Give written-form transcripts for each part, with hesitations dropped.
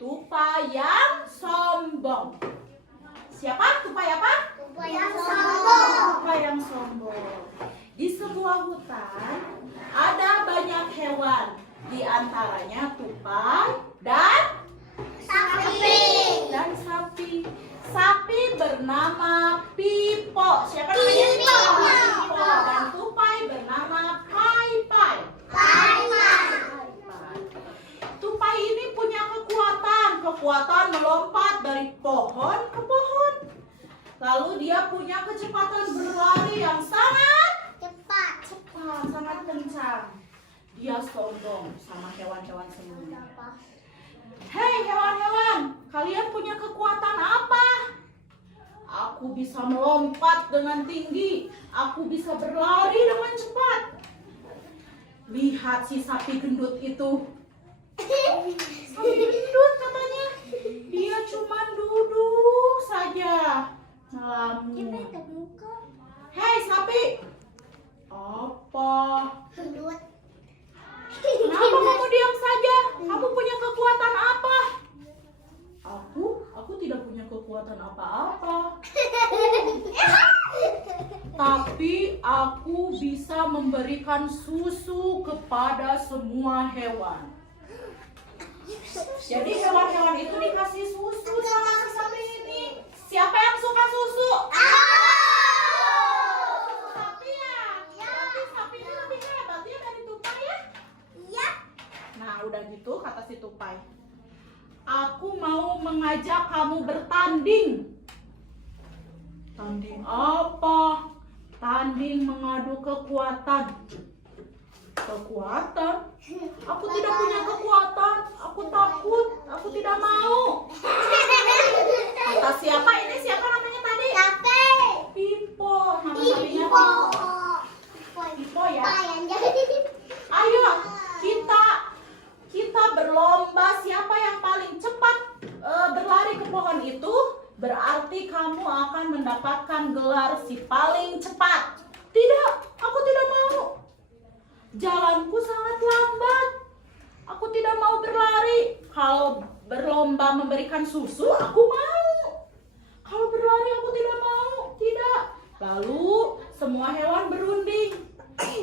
tupai yang sombong. Siapa? Tupai apa? Tupai yang sombong. Tupai yang sombong. Di sebuah hutan ada banyak hewan. Di antaranya tupai dan sapi. Sapi bernama Pipo. Siapa namanya? Pipo. Dan tupai bernama Pai Pai. Tupai ini punya kekuatan melompat dari pohon ke pohon. Lalu dia punya kecepatan berlari yang sangat cepat, sangat kencang. Dia sombong sama hewan-hewan sebelumnya. Hei hewan-hewan, kalian punya kekuatan apa? Aku bisa melompat dengan tinggi. Aku bisa berlari dengan cepat. Lihat si sapi gendut itu. Sapi gendut katanya. Dia cuma duduk saja melamun. Hei sapi. Apa? Kenapa kamu diam saja? Kamu punya kekuatan apa? Aku tidak punya kekuatan apa-apa. Tapi aku bisa memberikan susu kepada semua hewan. Jadi hewan-hewan itu dikasih susu sama si sapi ini. Siapa yang suka susu? Sapi ya? Berarti sapi ini lebih hebat ya dari tupai ya? Iya. Nah udah gitu kata si tupai. Aku mau mengajak kamu bertanding. Tanding apa? Tanding mengadu kekuatan. Kekuatan? Aku tidak punya kekuatan. Aku takut. Aku tidak mau. Kata siapa ini? Siapa namanya tadi? Pipo. Nama sapinya Pipo ya. Ayo kita berlomba siapa yang paling cepat berlari ke pohon itu. Berarti kamu akan mendapatkan gelar si paling cepat. Tidak, aku tidak mau. Jalanku sangat lambat. Aku tidak mau berlari. Kalau berlomba memberikan susu, aku mau. Kalau berlari aku tidak mau. Tidak. Lalu semua hewan berunding.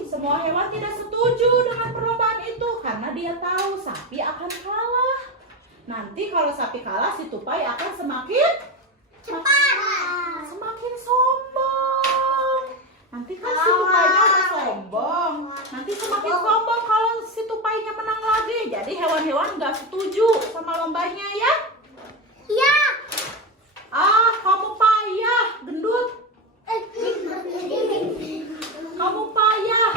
Semua hewan tidak setuju dengan perlombaan itu karena dia tahu sapi akan kalah. Nanti kalau sapi kalah, si tupai akan semakin cepat, semakin sombong. Nanti kan si tupainya udah sombong. Nanti semakin sombong kalau si tupainya menang lagi. Jadi hewan-hewan nggak setuju sama lombanya ya? Iya. Kamu payah, gendut. Kamu payah.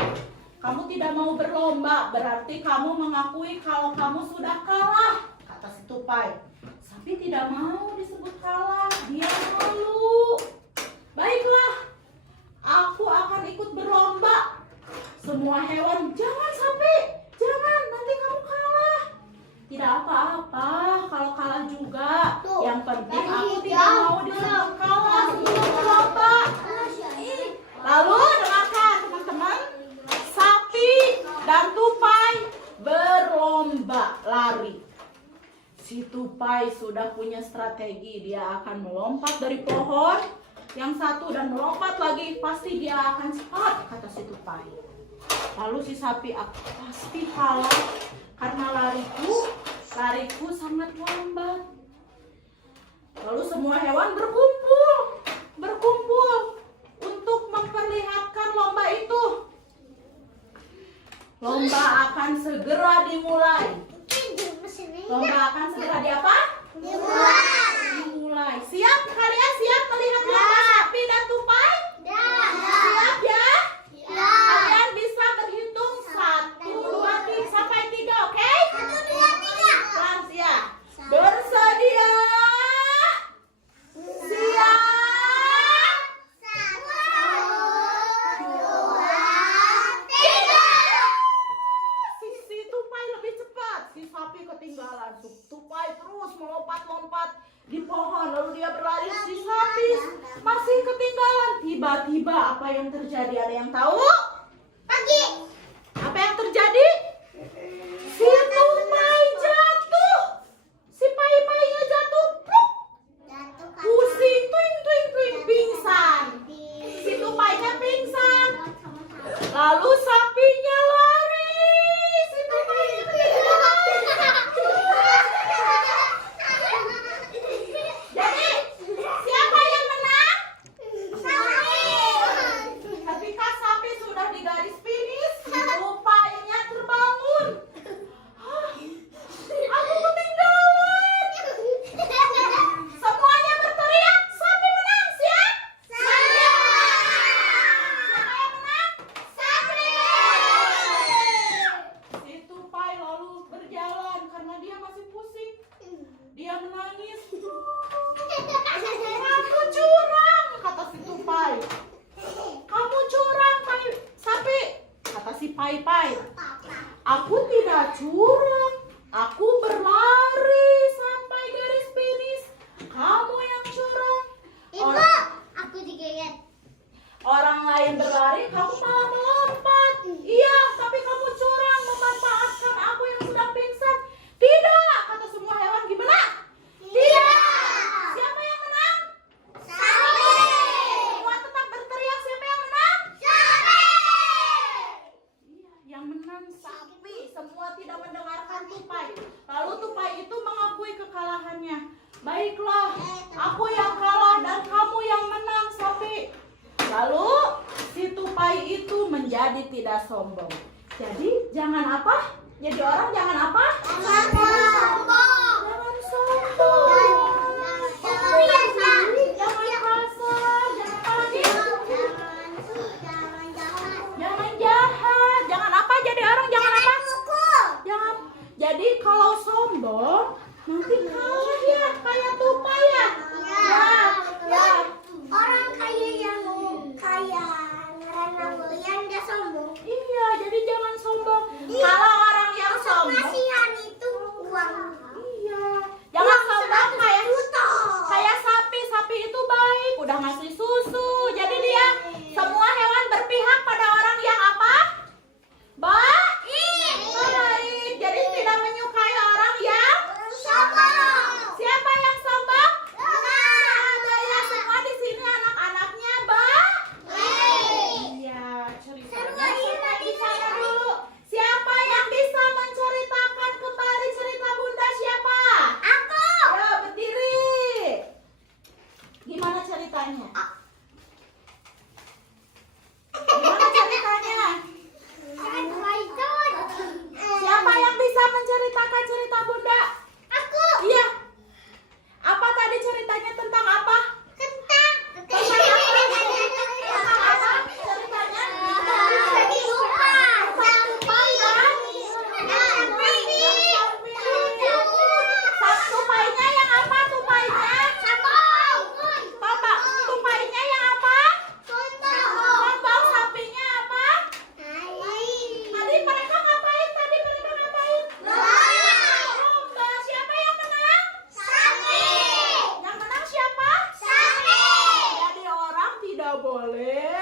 Kamu tidak mau berlomba, berarti kamu mengakui kalau kamu sudah kalah, kata si tupai. Sapi tidak mau disebut kalah, dia malu. Baiklah, aku akan ikut berlomba. Semua hewan, jangan sapi, jangan, nanti kamu kalah. Tidak apa-apa, kalau kalah juga. Yang penting aku tidak mau disebut kalah sebelum berlomba. Lalu dengarkan teman-teman, sapi dan tupai berlomba lari. Si tupai sudah punya strategi, dia akan melompat dari pohon yang satu dan melompat lagi, pasti dia akan cepat, kata si tupai. Lalu si sapi pasti kalah karena lariku sangat lambat. Lalu semua hewan berkumpul untuk memperlihatkan lomba itu. Lomba akan segera dimulai. Lomba akan segera dimulai. Siap kalian? Siap melihat lomba sapi dan tupai? Siap ya? Kalian bisa berhitung 1, 2, 3 sampai 3, oke? 1, 2, 3. Trans ya. Bersedia? Siap? 1, 2, 3. Si tupai lebih cepat, si sapi ketinggalan. Tupai terus melompat-lompat di pohon, lalu dia berlari. Si sapi masih ketinggalan. Tiba-tiba apa yang terjadi? Ada yang tahu? Apa yang terjadi? Si tupai jatuh. Si pai Aku tidak curang. Aku berlari sampai garis finish. Kamu yang curang. Ibu, aku digigit. Orang lain berlari, kamu malah melompat. Iya, tapi kamu curang memanfaatkan aku yang sedang pingsan. Tidak, kata semua hewan. Gimana? Tidak. Siapa yang menang? Sapi. Semua tetap berteriak, siapa yang menang? Sapi. Iya, yang menang sapi. Semua tidak mendengarkan tupai. Lalu tupai itu mengakui kekalahannya. Baiklah, aku yang kalah dan kamu yang menang, sapi. Lalu si tupai itu menjadi tidak sombong. Jadi jangan apa? Jadi orang jangan apa? Jangan sombong. Jangan sombong. Jangan kasar. Jangan apa lagi? Jangan jahat. Jangan apa? Jadi orang jangan apa? Jangan. Jadi kalau sombong nanti kalah ya kayak tupai ya. Ya. Orang kaya yang kaya karena yang dia sombong. Iya, jadi jangan sombong. Kalau orang yang sombong, Kasihan itu uang. iya, jangan sombong kayak sapi. Sapi itu baik, udah ngasih susu. Jadi dia semua hewan berpihak pada orang yang apa? Baik. Jadi tidak menyukai orang yang Sombong. siapa yang sombong? Ada ya semua di sini anak-anaknya iya, ceritanya di sana dulu. Siapa yang bisa menceritakan kembali cerita Bunda siapa? Aku. Ayo berdiri. Gimana ceritanya? Gimana ceritanya? Siapa yang bisa menceritakan cerita Bunda? Aku. Iya. Apa tadi ceritanya tentang apa? Kentang. Tentang apa? Ceritanya? Tupainya yang apa? Tupainya? Papa, tupainya yang apa? Sombong. Sapinya apa? Tadi mereka ngapain? Lomba. Siapa yang menang? Yang menang siapa? Jadi orang tidak boleh